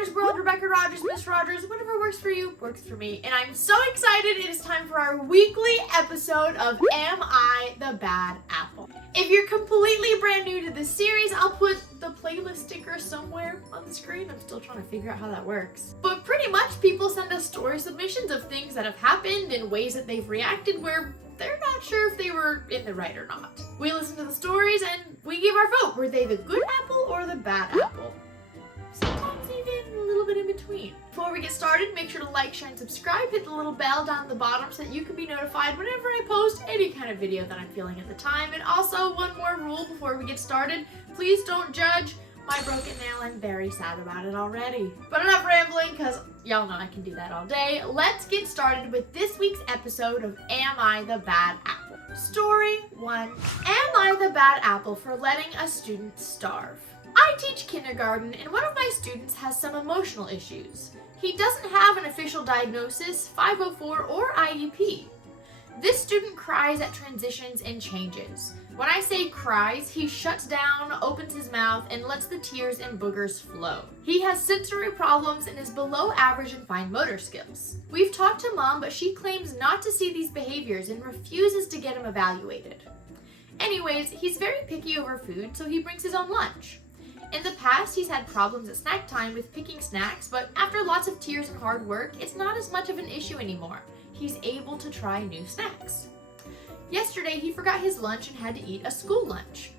Rogers World, Rebecca Rogers, Miss Rogers, whatever works for you, works for me. And I'm so excited it is time for our weekly episode of Am I the Bad Apple? If you're completely brand new to this series, I'll put the playlist sticker somewhere on the screen. I'm still trying to figure out how that works. But pretty much people send us story submissions of things that have happened in ways that they've reacted where they're not sure if they were in the right or not. We listen to the stories and we give our vote. Were they the good apple or the bad apple? Sometimes even a little bit in between. Before we get started, make sure to like, share, and subscribe. Hit the little bell down at the bottom so that you can be notified whenever I post any kind of video that I'm feeling at the time. And also, one more rule before we get started. Please don't judge my broken nail. I'm very sad about it already. But enough rambling, because y'all know I can do that all day. Let's get started with this week's episode of Am I the Bad Apple? Story 1. Am I the bad apple for letting a student starve? I teach kindergarten, and one of my students has some emotional issues. He doesn't have an official diagnosis, 504, or IEP. This student cries at transitions and changes. When I say cries, he shuts down, opens his mouth, and lets the tears and boogers flow. He has sensory problems and is below average in fine motor skills. We've talked to Mom, but she claims not to see these behaviors and refuses to get him evaluated. Anyways, he's very picky over food, so he brings his own lunch. In the past, he's had problems at snack time with picking snacks, but after lots of tears and hard work, it's not as much of an issue anymore. He's able to try new snacks. Yesterday, he forgot his lunch and had to eat a school lunch.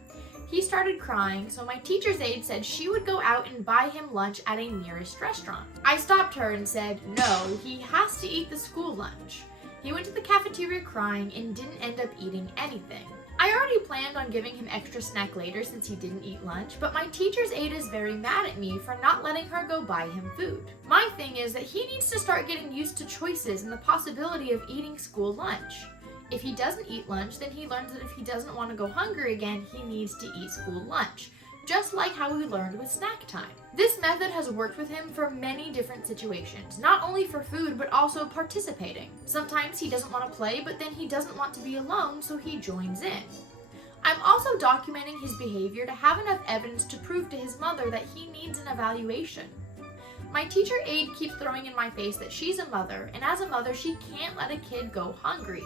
He started crying, so my teacher's aide said she would go out and buy him lunch at a nearest restaurant. I stopped her and said, no, he has to eat the school lunch. He went to the cafeteria crying and didn't end up eating anything. I already planned on giving him extra snack later since he didn't eat lunch, but my teacher's aide is very mad at me for not letting her go buy him food. My thing is that he needs to start getting used to choices and the possibility of eating school lunch. If he doesn't eat lunch, then he learns that if he doesn't want to go hungry again, he needs to eat school lunch, just like how we learned with snack time. This method has worked with him for many different situations, not only for food, but also participating. Sometimes he doesn't want to play, but then he doesn't want to be alone, so he joins in. I'm also documenting his behavior to have enough evidence to prove to his mother that he needs an evaluation. My teacher aide keeps throwing in my face that she's a mother, and as a mother, she can't let a kid go hungry.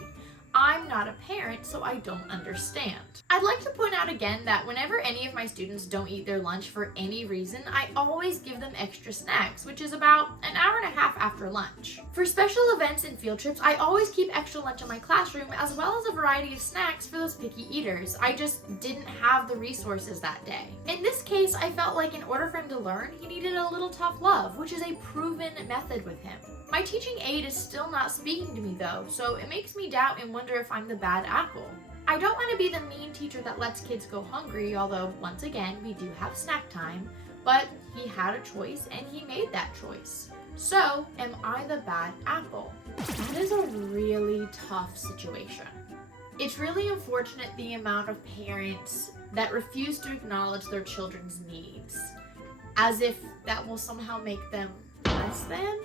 I'm not a parent, so I don't understand. I'd like to point out again that whenever any of my students don't eat their lunch for any reason, I always give them extra snacks, which is about an hour and a half after lunch. For special events and field trips, I always keep extra lunch in my classroom as well as a variety of snacks for those picky eaters. I just didn't have the resources that day. In this case, I felt like in order for him to learn, he needed a little tough love, which is a proven method with him. My teaching aide is still not speaking to me though, so it makes me doubt and wonder if I'm the bad apple. I don't want to be the mean teacher that lets kids go hungry, although once again, we do have snack time, but he had a choice and he made that choice. So, am I the bad apple? That is a really tough situation. It's really unfortunate the amount of parents that refuse to acknowledge their children's needs, as if that will somehow make them less than.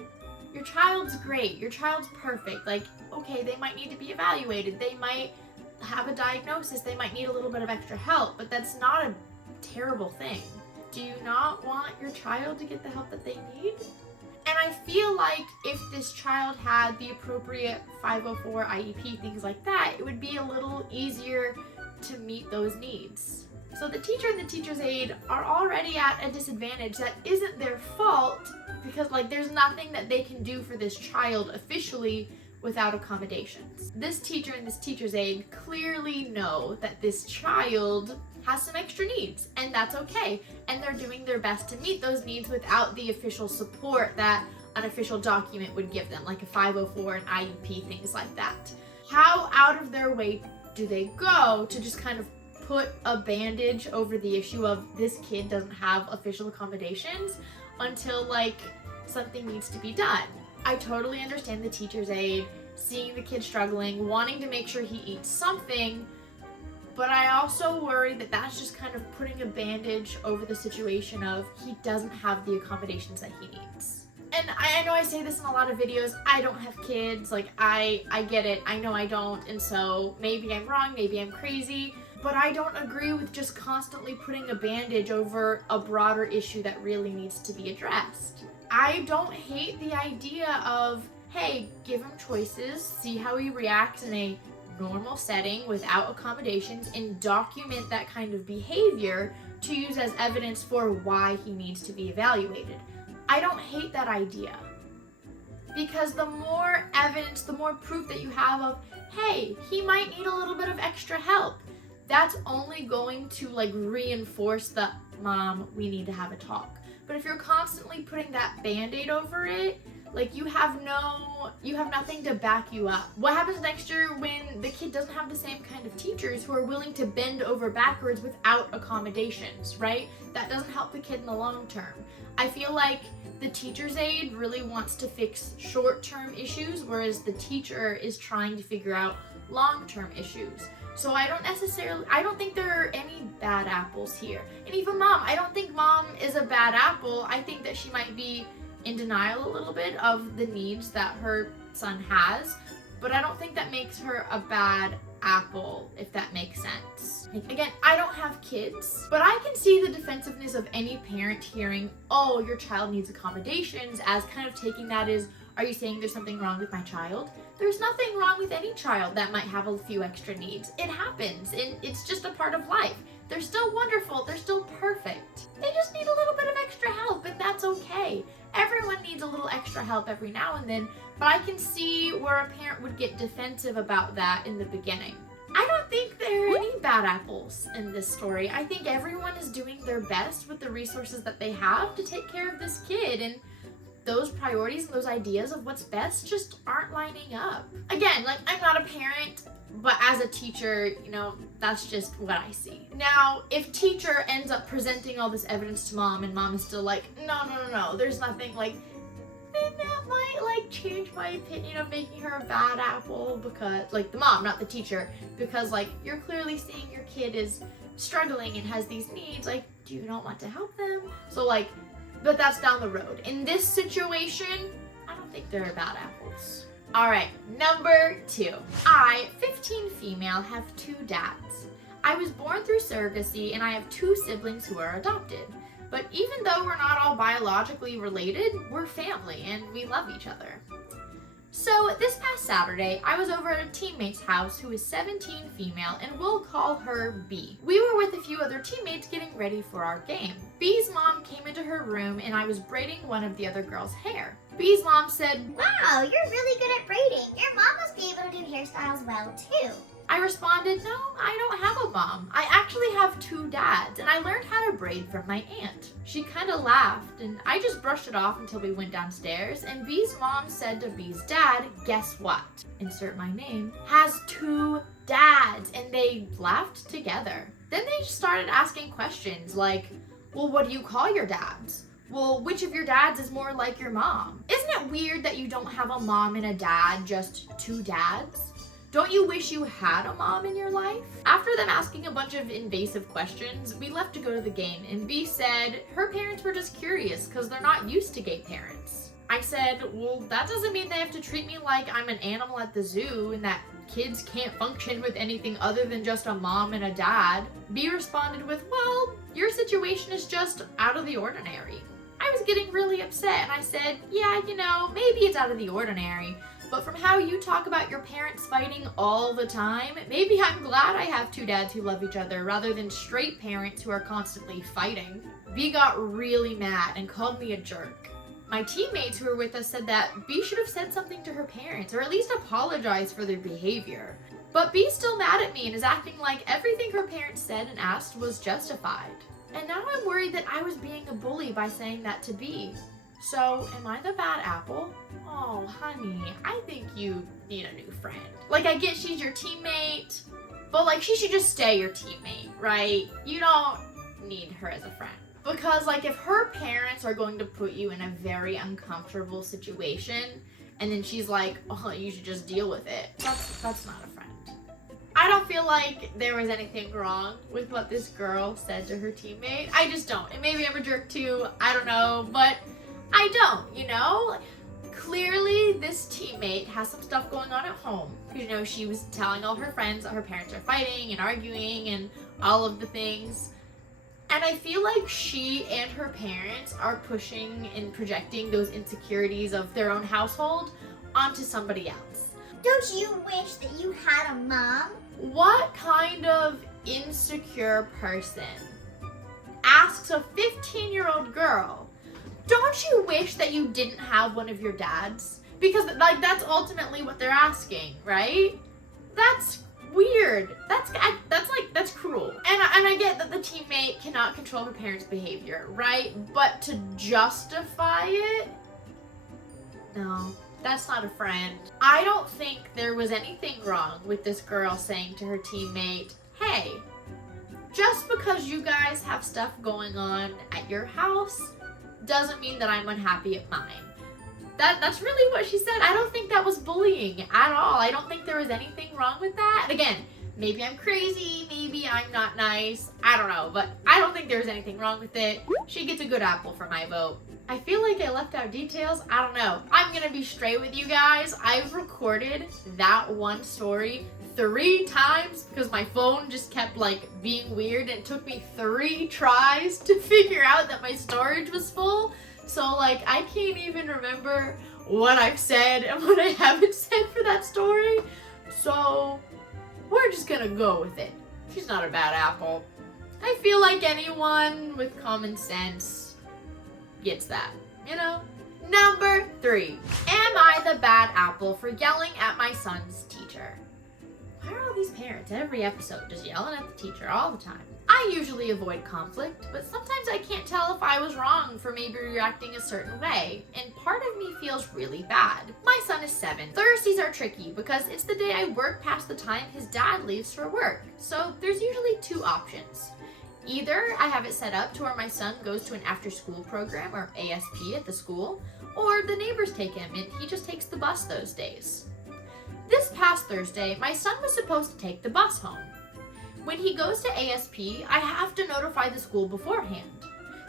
Your child's great, your child's perfect, like, okay, they might need to be evaluated, they might have a diagnosis, they might need a little bit of extra help, but that's not a terrible thing. Do you not want your child to get the help that they need? And I feel like if this child had the appropriate 504 IEP, things like that, it would be a little easier to meet those needs. So the teacher and the teacher's aide are already at a disadvantage that isn't their fault, because there's nothing that they can do for this child officially without accommodations. This teacher and this teacher's aide clearly know that this child has some extra needs, and that's okay. And they're doing their best to meet those needs without the official support that an official document would give them, like a 504, an IEP, things like that. How out of their way do they go to just kind of put a bandage over the issue of this kid doesn't have official accommodations until something needs to be done? I totally understand the teacher's aide, seeing the kid struggling, wanting to make sure he eats something, but I also worry that that's just kind of putting a bandage over the situation of he doesn't have the accommodations that he needs. And I know I say this in a lot of videos, I don't have kids, I get it, I know I don't, and so maybe I'm wrong, maybe I'm crazy, but I don't agree with just constantly putting a bandage over a broader issue that really needs to be addressed. I don't hate the idea of, hey, give him choices, see how he reacts in a normal setting without accommodations, and document that kind of behavior to use as evidence for why he needs to be evaluated. I don't hate that idea. Because the more evidence, the more proof that you have of, hey, he might need a little bit of extra help, that's only going to like reinforce the, Mom, we need to have a talk. But if you're constantly putting that Band-Aid over it, like you have nothing to back you up. What happens next year when the kid doesn't have the same kind of teachers who are willing to bend over backwards without accommodations, right? That doesn't help the kid in the long term. I feel like the teacher's aide really wants to fix short-term issues, whereas the teacher is trying to figure out long-term issues. So I don't think there are any bad apples here. And even Mom, I don't think Mom is a bad apple. I think that she might be in denial a little bit of the needs that her son has, but I don't think that makes her a bad apple, if that makes sense. Again, I don't have kids, but I can see the defensiveness of any parent hearing, oh, your child needs accommodations, as kind of taking that as, are you saying there's something wrong with my child? There's nothing wrong with any child that might have a few extra needs. It happens, and it's just a part of life. They're still wonderful, they're still perfect. They just need a little bit of extra help, and that's okay. Everyone needs a little extra help every now and then, but I can see where a parent would get defensive about that in the beginning. I don't think there are any bad apples in this story. I think everyone is doing their best with the resources that they have to take care of this kid, and those priorities and those ideas of what's best just aren't lining up. Again, like, I'm not a parent, but as a teacher, that's just what I see. Now, if teacher ends up presenting all this evidence to Mom and Mom is still like, no, there's nothing, like, then that might, like, change my opinion of making her a bad apple, because, like, the mom, not the teacher, because, like, you're clearly seeing your kid is struggling and has these needs, like, do you not want to help them? So, like, but that's down the road. In this situation, I don't think there are bad apples. All right, number 2. I, 15 female, have 2 dads. I was born through surrogacy, and I have 2 siblings who are adopted. But even though we're not all biologically related, we're family, and we love each other. So this past Saturday, I was over at a teammate's house who is 17 female, and we'll call her B. We were with a few other teammates getting ready for our game. B's mom came into her room, and I was braiding one of the other girls' hair. B's mom said, "Wow, you're really good at braiding. Your mom must be able to do hairstyles well, too." I responded, "No, I don't have a mom. I actually have 2 dads, and I learned how to braid from my aunt." She kind of laughed, and I just brushed it off until we went downstairs, and B's mom said to B's dad, "Guess what? Insert my name, has 2 dads," and they laughed together. Then they just started asking questions like, well, what do you call your dads? Well, which of your dads is more like your mom? Isn't it weird that you don't have a mom and a dad, just 2 dads? Don't you wish you had a mom in your life? After them asking a bunch of invasive questions, we left to go to the game, and B said her parents were just curious because they're not used to gay parents. I said, well, that doesn't mean they have to treat me like I'm an animal at the zoo and that kids can't function with anything other than just a mom and a dad. B responded with, well, your situation is just out of the ordinary. I was getting really upset, and I said, yeah, maybe it's out of the ordinary, but from how you talk about your parents fighting all the time, maybe I'm glad I have 2 dads who love each other rather than straight parents who are constantly fighting. B got really mad and called me a jerk. My teammates who were with us said that B should have said something to her parents, or at least apologized for their behavior. But B's still mad at me and is acting like everything her parents said and asked was justified. And now I'm worried that I was being a bully by saying that to B. So, am I the bad apple? Oh, honey, I think you need a new friend. Like, I get she's your teammate, but like, she should just stay your teammate, right? You don't need her as a friend. Because like, if her parents are going to put you in a very uncomfortable situation, and then she's like, oh, you should just deal with it, that's not a friend. I don't feel like there was anything wrong with what this girl said to her teammate. I just don't. And maybe I'm a jerk too, I don't know, but I don't, Clearly, this teammate has some stuff going on at home. She was telling all her friends that her parents are fighting and arguing and all of the things. And I feel like she and her parents are pushing and projecting those insecurities of their own household onto somebody else. Don't you wish that you had a mom? What kind of insecure person asks a 15-year-old girl, don't you wish that you didn't have one of your dads? Because like that's ultimately what they're asking, right? That's weird. That's cruel. And I get that the teammate cannot control her parents' behavior, right? But to justify it, no. That's not a friend. I don't think there was anything wrong with this girl saying to her teammate, hey, just because you guys have stuff going on at your house doesn't mean that I'm unhappy at mine. That's really what she said. I don't think that was bullying at all. I don't think there was anything wrong with that. And again, maybe I'm crazy, maybe I'm not nice, I don't know, but I don't think there's anything wrong with it. She gets a good apple for my vote. I feel like I left out details. I don't know. I'm gonna be straight with you guys. I've recorded that one story 3 times because my phone just kept like being weird, and it took me 3 tries to figure out that my storage was full. So like I can't even remember what I've said and what I haven't said for that story. So we're just gonna go with it. She's not a bad apple. I feel like anyone with common sense gets that, you know? Number 3. Am I the bad apple for yelling at my son's teacher? Why are all these parents every episode just yelling at the teacher all the time? I usually avoid conflict, but sometimes I can't tell if I was wrong for maybe reacting a certain way, and part of me feels really bad. My son is 7. Thursdays are tricky because it's the day I work past the time his dad leaves for work, so there's usually 2 options. Either I have it set up to where my son goes to an after-school program or ASP at the school, or the neighbors take him and he just takes the bus those days. This past Thursday, my son was supposed to take the bus home. When he goes to ASP, I have to notify the school beforehand.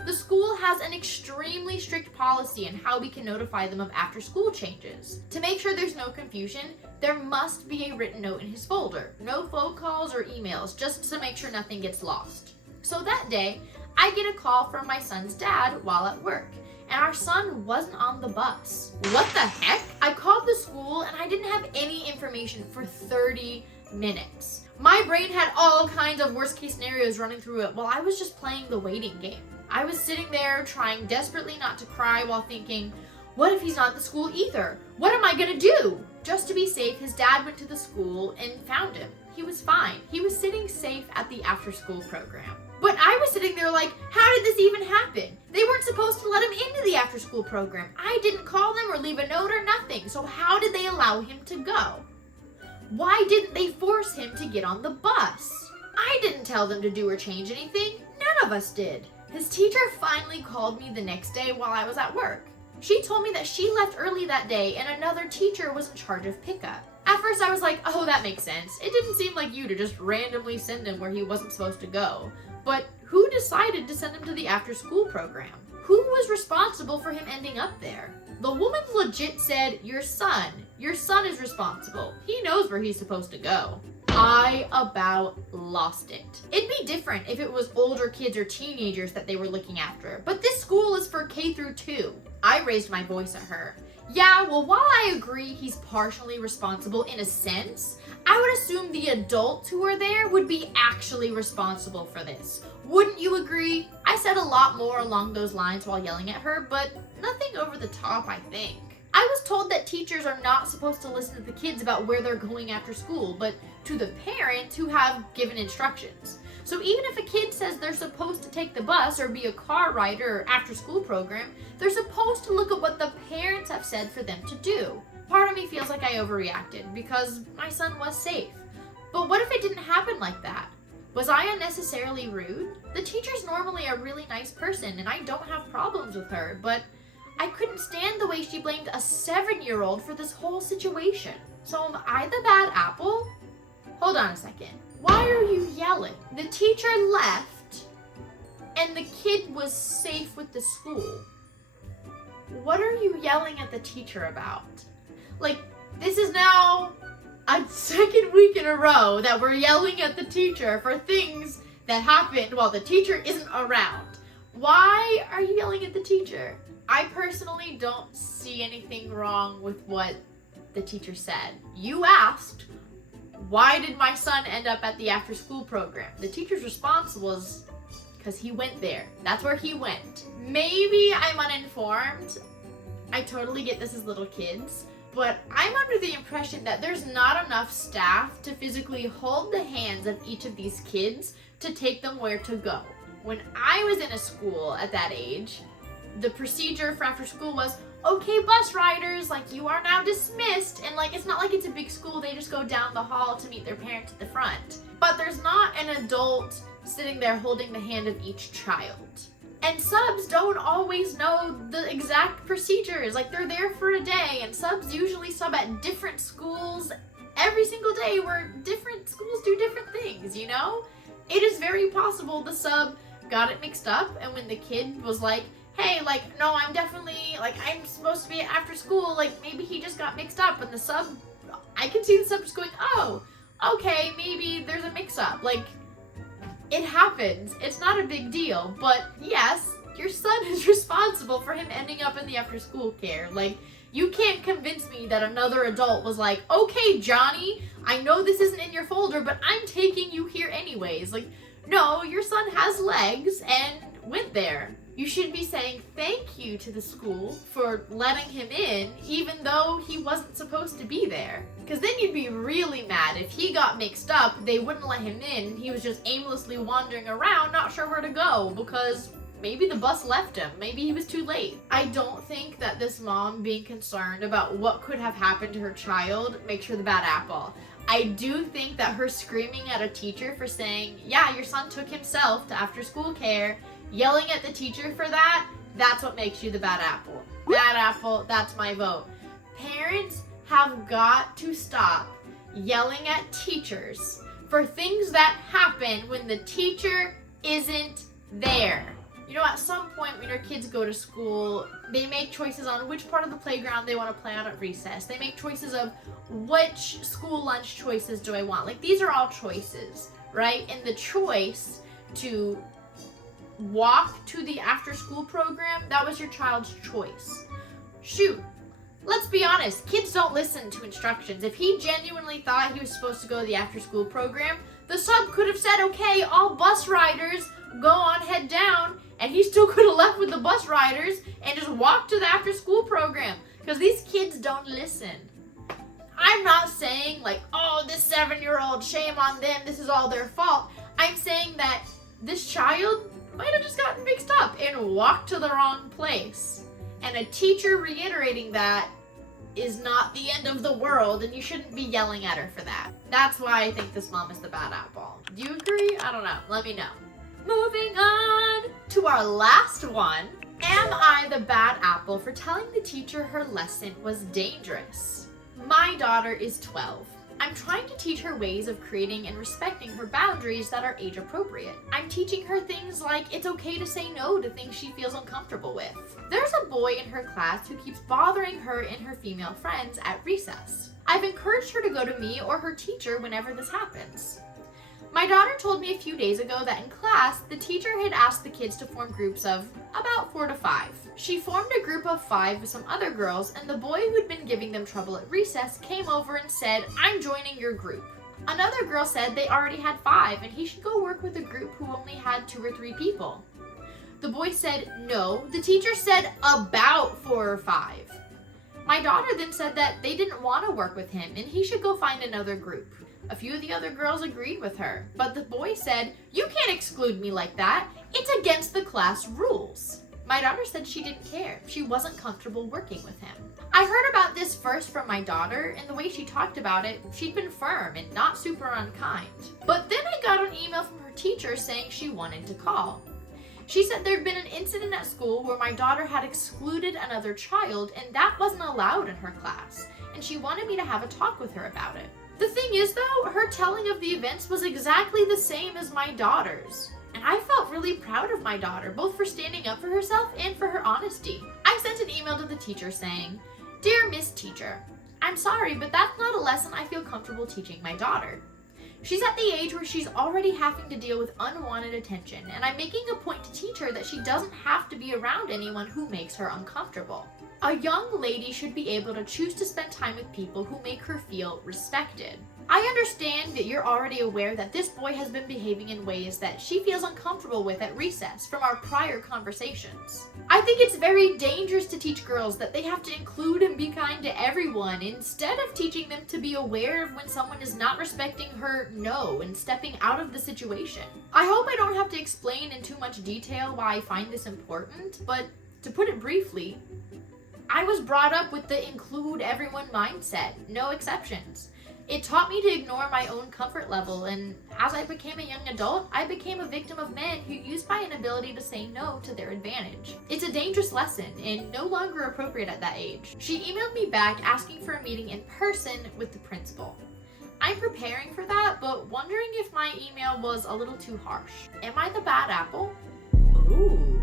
The school has an extremely strict policy on how we can notify them of after-school changes. To make sure there's no confusion, there must be a written note in his folder. No phone calls or emails, just to make sure nothing gets lost. So that day, I get a call from my son's dad while at work, and our son wasn't on the bus. What the heck? I called the school and I didn't have any information for 30 minutes. My brain had all kinds of worst case scenarios running through it while I was just playing the waiting game. I was sitting there trying desperately not to cry while thinking, what if he's not at the school either? What am I gonna do? Just to be safe, his dad went to the school and found him. He was fine. He was sitting safe at the after-school program. But I was sitting there like, how did this even happen? They weren't supposed to let him into the after-school program. I didn't call them or leave a note or nothing. So how did they allow him to go? Why didn't they force him to get on the bus? I didn't tell them to do or change anything. None of us did. His teacher finally called me the next day while I was at work. She told me that she left early that day and another teacher was in charge of pickup. At first I was like, oh, that makes sense. It didn't seem like you to just randomly send him where he wasn't supposed to go. But who decided to send him to the after-school program? Who was responsible for him ending up there? The woman legit said, your son is responsible. He knows where he's supposed to go. I about lost it. It'd be different if it was older kids or teenagers that they were looking after, but this school is for K through 2. I raised my voice at her. Yeah, well, while I agree he's partially responsible in a sense, I would assume the adults who were there would be actually responsible for this. Wouldn't you agree? I said a lot more along those lines while yelling at her, but nothing over the top, I think. I was told that teachers are not supposed to listen to the kids about where they're going after school, but to the parents who have given instructions. So even if a kid says they're supposed to take the bus or be a car rider or after school program, they're supposed to look at what the parents have said for them to do. Part of me feels like I overreacted because my son was safe. But what if it didn't happen like that? Was I unnecessarily rude? The teacher's normally a really nice person and I don't have problems with her, but I couldn't stand the way she blamed a 7-year-old for this whole situation. So am I the bad apple? Hold on a second. Why are you yelling? The teacher left and the kid was safe with the school. What are you yelling at the teacher about? Like, this is now a 2nd week in a row that we're yelling at the teacher for things that happened while the teacher isn't around. Why are you yelling at the teacher? I personally don't see anything wrong with what the teacher said. You asked, why did my son end up at the after school program? The teacher's response was, because he went there. That's where he went. Maybe I'm uninformed. I totally get this as little kids, but I'm under the impression that there's not enough staff to physically hold the hands of each of these kids to take them where to go. When I was in a school at that age, the procedure for after school was, okay, bus riders, like, you are now dismissed. And like, it's not like it's a big school, they just go down the hall to meet their parents at the front. But there's not an adult sitting there holding the hand of each child. And subs don't always know the exact procedures. Like, they're there for a day, and subs usually sub at different schools every single day where different schools do different things, you know? It is very possible the sub got it mixed up, and when the kid was like, hey, like, no, I'm definitely, like, I'm supposed to be after school, like, maybe he just got mixed up, and the sub, I can see the sub just going, oh, okay, maybe there's a mix-up. Like, it happens. It's not a big deal, but yes, your son is responsible for him ending up in the after-school care. Like, you can't convince me that another adult was like, okay, Johnny, I know this isn't in your folder, but I'm taking you here anyways. Like, no, your son has legs and went there. You should be saying thank you to the school for letting him in, even though he wasn't supposed to be there. Because then you'd be really mad if he got mixed up, they wouldn't let him in, he was just aimlessly wandering around, not sure where to go, because maybe the bus left him, maybe he was too late. I don't think that this mom being concerned about what could have happened to her child makes her the bad apple. I do think that her screaming at a teacher for saying, yeah, your son took himself to after school care, yelling at the teacher for that, that's what makes you the bad apple. Bad apple, that's my vote. Parents have got to stop yelling at teachers for things that happen when the teacher isn't there. You know, at some point when your kids go to school, they make choices on which part of the playground they want to play on at recess. They make choices of which school lunch choices do I want. Like, these are all choices, right? And the choice to walk to the after school program, that was your child's choice. Shoot, let's be honest, kids don't listen to instructions. If he genuinely thought he was supposed to go to the after school program, the sub could have said, okay, all bus riders go on, head down, and he still could have left with the bus riders and just walked to the after school program, because these kids don't listen. I'm not saying like, oh, this 7-year-old, shame on them, this is all their fault. I'm saying that this child might have just gotten mixed up and walked to the wrong place. And a teacher reiterating that is not the end of the world, and you shouldn't be yelling at her for that. That's why I think this mom is the bad apple. Do you agree? I don't know. Let me know. Moving on to our last one. Am I the bad apple for telling the teacher her lesson was dangerous? My daughter is 12. I'm trying to teach her ways of creating and respecting her boundaries that are age appropriate. I'm teaching her things like it's okay to say no to things she feels uncomfortable with. There's a boy in her class who keeps bothering her and her female friends at recess. I've encouraged her to go to me or her teacher whenever this happens. My daughter told me a few days ago that in class, the teacher had asked the kids to form groups of about 4 to 5. She formed a group of 5 with some other girls, and the boy who'd been giving them trouble at recess came over and said, I'm joining your group. Another girl said they already had 5 and he should go work with a group who only had 2 or 3 people. The boy said, no, the teacher said about 4 or 5. My daughter then said that they didn't want to work with him and he should go find another group. A few of the other girls agreed with her, but the boy said, you can't exclude me like that. It's against the class rules. My daughter said she didn't care. She wasn't comfortable working with him. I heard about this first from my daughter, and the way she talked about it, she'd been firm and not super unkind. But then I got an email from her teacher saying she wanted to call. She said there'd been an incident at school where my daughter had excluded another child, and that wasn't allowed in her class, and she wanted me to have a talk with her about it. The thing is though, her telling of the events was exactly the same as my daughter's. And I felt really proud of my daughter, both for standing up for herself and for her honesty. I sent an email to the teacher saying, Dear Miss Teacher, I'm sorry, but that's not a lesson I feel comfortable teaching my daughter. She's at the age where she's already having to deal with unwanted attention, and I'm making a point to teach her that she doesn't have to be around anyone who makes her uncomfortable. A young lady should be able to choose to spend time with people who make her feel respected. I understand that you're already aware that this boy has been behaving in ways that she feels uncomfortable with at recess from our prior conversations. I think it's very dangerous to teach girls that they have to include and be kind to everyone instead of teaching them to be aware of when someone is not respecting her no and stepping out of the situation. I hope I don't have to explain in too much detail why I find this important, but to put it briefly, I was brought up with the include everyone mindset, no exceptions. It taught me to ignore my own comfort level, and as I became a young adult, I became a victim of men who used my inability to say no to their advantage. It's a dangerous lesson and no longer appropriate at that age. She emailed me back asking for a meeting in person with the principal. I'm preparing for that, but wondering if my email was a little too harsh. Am I the bad apple? Ooh,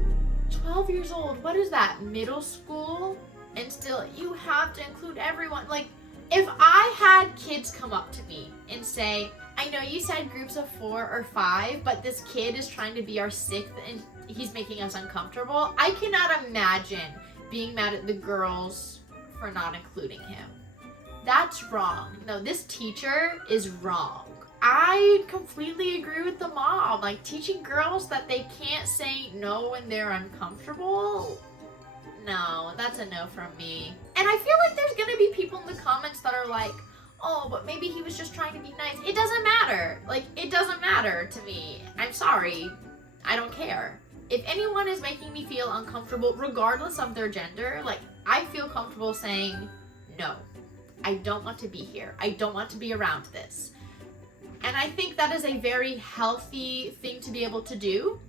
12 years old. What is that, middle school? And still, you have to include everyone. Like, if I had kids come up to me and say, I know you said groups of 4 or 5, but this kid is trying to be our 6th and he's making us uncomfortable, I cannot imagine being mad at the girls for not including him. That's wrong. No, this teacher is wrong. I completely agree with the mom. Like, teaching girls that they can't say no when they're uncomfortable, no, that's a no from me. And I feel like there's gonna be people in the comments that are like, oh, but maybe he was just trying to be nice. It doesn't matter. Like, it doesn't matter to me. I'm sorry. I don't care. If anyone is making me feel uncomfortable, regardless of their gender, like, I feel comfortable saying, no, I don't want to be here. I don't want to be around this. And I think that is a very healthy thing to be able to do.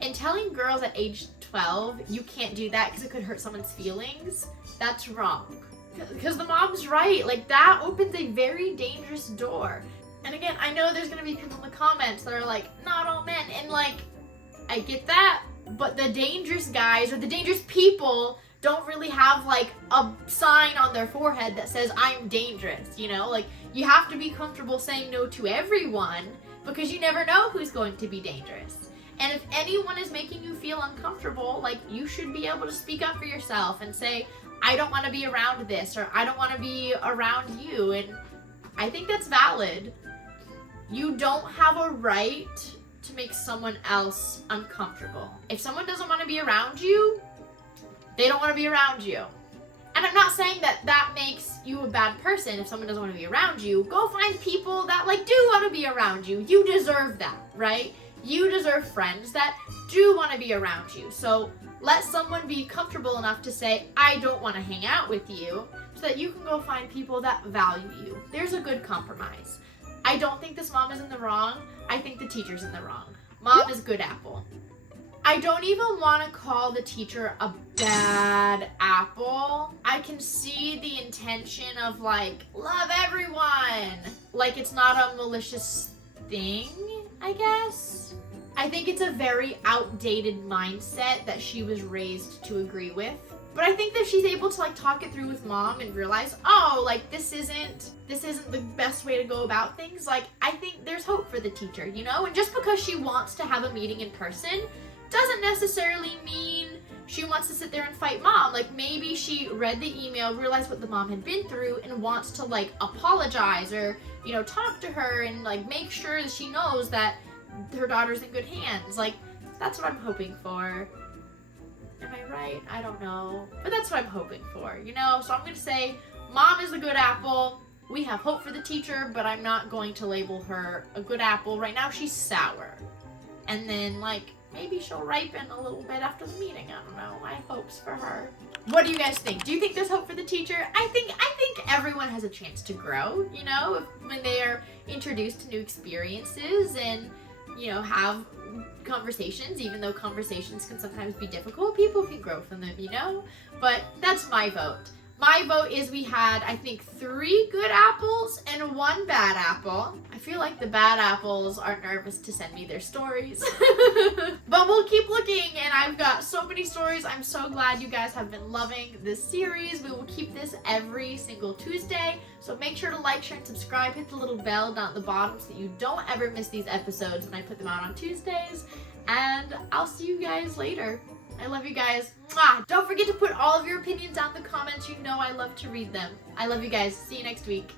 And telling girls at age 12, you can't do that because it could hurt someone's feelings, that's wrong. Because the mom's right, like, that opens a very dangerous door. And again, I know there's gonna be people in the comments that are like, not all men, and like, I get that, but the dangerous guys or the dangerous people don't really have like a sign on their forehead that says, I'm dangerous, you know? Like, you have to be comfortable saying no to everyone because you never know who's going to be dangerous. And if anyone is making you feel uncomfortable, like, you should be able to speak up for yourself and say, I don't want to be around this, or I don't want to be around you. And I think that's valid. You don't have a right to make someone else uncomfortable. If someone doesn't want to be around you, they don't want to be around you. And I'm not saying that that makes you a bad person if someone doesn't want to be around you. Go find people that, like, do want to be around you. You deserve that, right? You deserve friends that do want to be around you. So let someone be comfortable enough to say, I don't want to hang out with you, so that you can go find people that value you. There's a good compromise. I don't think this mom is in the wrong. I think the teacher's in the wrong. Mom is good apple. I don't even want to call the teacher a bad apple. I can see the intention of, like, love everyone. Like, it's not a malicious thing, I guess. I think it's a very outdated mindset that she was raised to agree with. But I think that she's able to, like, talk it through with mom and realize, oh, like, this isn't the best way to go about things. Like, I think there's hope for the teacher, you know? And just because she wants to have a meeting in person doesn't necessarily mean she wants to sit there and fight mom. Like, maybe she read the email, realized what the mom had been through, and wants to, like, apologize or, you know, talk to her and, like, make sure that she knows that her daughter's in good hands. Like, that's what I'm hoping for. Am I right? I don't know. But that's what I'm hoping for, you know? So I'm going to say, mom is a good apple. We have hope for the teacher, but I'm not going to label her a good apple. Right now, she's sour. And then, like, maybe she'll ripen a little bit after the meeting. I don't know. I have hopes for her. What do you guys think? Do you think there's hope for the teacher? I think everyone has a chance to grow, you know, when they are introduced to new experiences and, you know, have conversations. Even though conversations can sometimes be difficult, people can grow from them, you know? But that's my vote. My vote is we had, I think, 3 good apples and 1 bad apple. I feel like the bad apples are nervous to send me their stories. But we'll keep looking, and I've got so many stories. I'm so glad you guys have been loving this series. We will keep this every single Tuesday. So make sure to like, share, and subscribe. Hit the little bell down at the bottom so that you don't ever miss these episodes when I put them out on Tuesdays. And I'll see you guys later. I love you guys. Mwah! Don't forget to put all of your opinions down in the comments. You know I love to read them. I love you guys. See you next week.